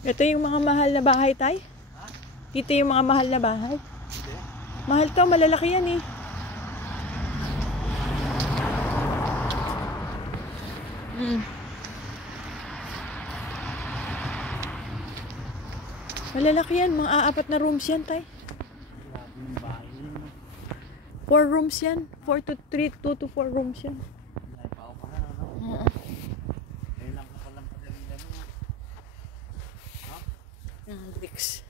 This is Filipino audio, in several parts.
Ito yung mga mahal na bahay, tay? Dito yung mga mahal na bahay. Mahal to, malalaki yan eh. Malalaki yan, mga 4 na rooms yan, tay. 4 rooms yan. 2 to 4 rooms yan. Bricks.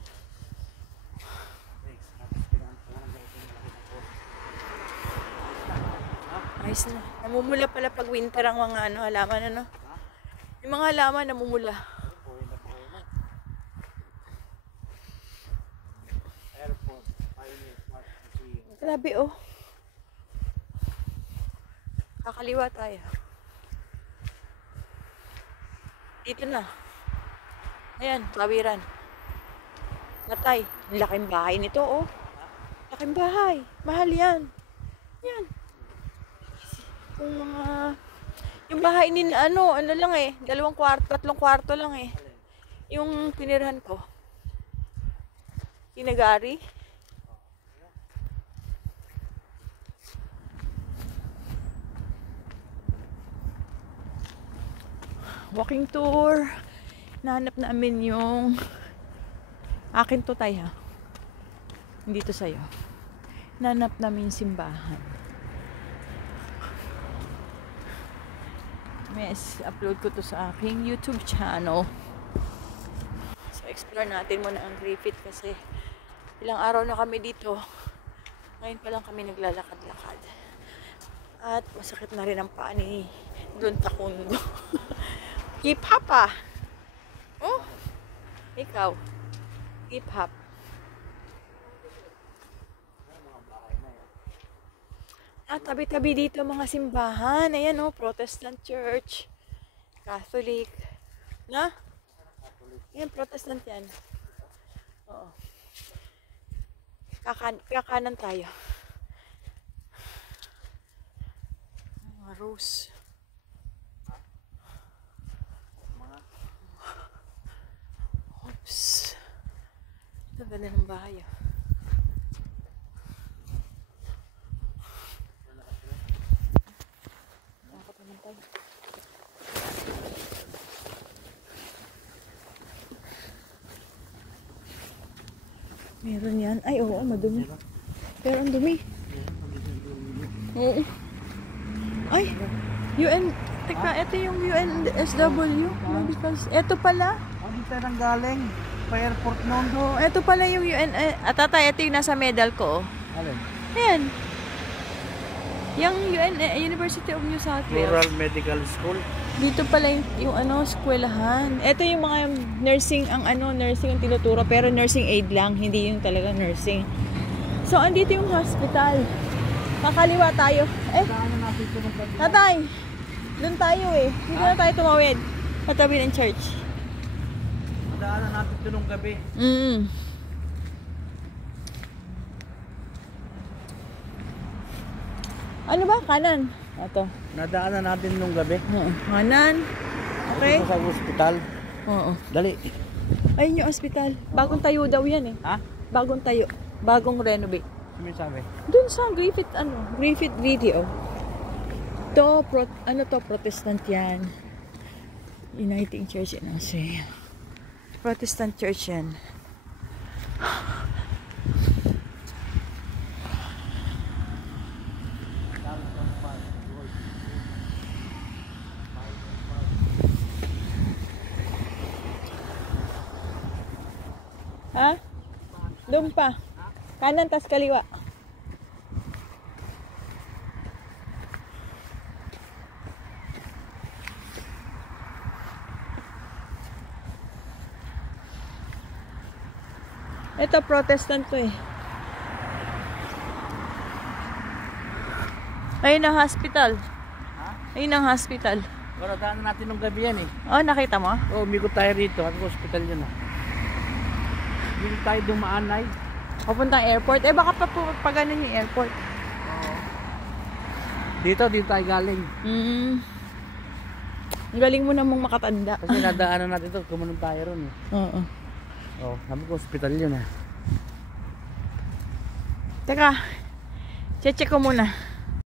Ayos na. Namumula pala pag winter ang mga halaman, ano? Yung mga halaman namumula. Grabe, oh. Kakaliwa tayo. Dito na. Ayan, kawiran. Natay, laking bahay nito, oh. Laking bahay. Mahal yan. Yan. Kung mga... Yung bahay ni, ano lang eh. 2 kwarto, 3 kwarto lang eh. Yung pinirhan ko. Kinagari. Walking tour. Nahanap namin yung akin to, tay, ha. Hindi to sa'yo. Nahanap namin yung simbahan. Yes, upload ko to sa aking YouTube channel. So, explore natin muna ang Griffith kasi ilang araw na kami dito. Ngayon pa lang kami naglalakad-lakad. At masakit na rin ang paa ni Don Takundo. Hip hop, ah. Oh, ikaw. Hip hop. Tabi-tabi dito mga simbahan. Ayan, oh, Protestant Church, Catholic. Na? Ayan, Protestant yan. Oo. Kakanan tayo. Mga rose. Oops. Ito, ganda ng bahay, ah. Meron yan. Ay, oo, madumi. Pero ang dumi. Oo. Ay, UN. Teka, ito yung UNSW. Because, ito pala. Dito nang galing. Pa-airport noon. Oo, ito pala yung UN. Tatay, ito yung nasa medal ko. Alin? Ayan. Yung University of New South Wales. Rural Medical School. Dito pala yung eskwelahan. Ito yung mga nursing nursing ang tinuturo, pero nursing aid lang, hindi yung talaga nursing. So andito yung hospital. Kakaliwa tayo. Tatay, doon tayo eh. Dito na tayo tumawid. Katabi ng church. Daanan natin ito nung gabi. Ano ba? Kanan. Ito. Nadaanan natin nung gabi. Kanan. Okay. Dito sa hospital. Oo. Dali. Ayun yung hospital. Bagong tayo daw yan eh. Ha? Bagong tayo. Bagong renovate. Sino sabi? Doon sa Griffith video. To Protestant yan. Uniting Church in Australia. Protestant Church yan. Ha? Doon pa. Kanan tas kaliwa. Ito Protestant to eh. Ayun ang hospital. Ha? Ayun ang hospital. Pero daanan natin nung gabi yan eh. Oh, nakita mo? Oo, umigot tayo rito. At hospital yun ah. Hindi tayo dumaanay. Papuntang airport. Eh baka pa ganun yung airport. Oo. Dito tayo galing. Ang galing mo namang makatanda. Kasi nadaanan natin ito, kumunong tayo ron eh. Oo. Oh, sabi ko hospital yun eh. Teka, check ko muna.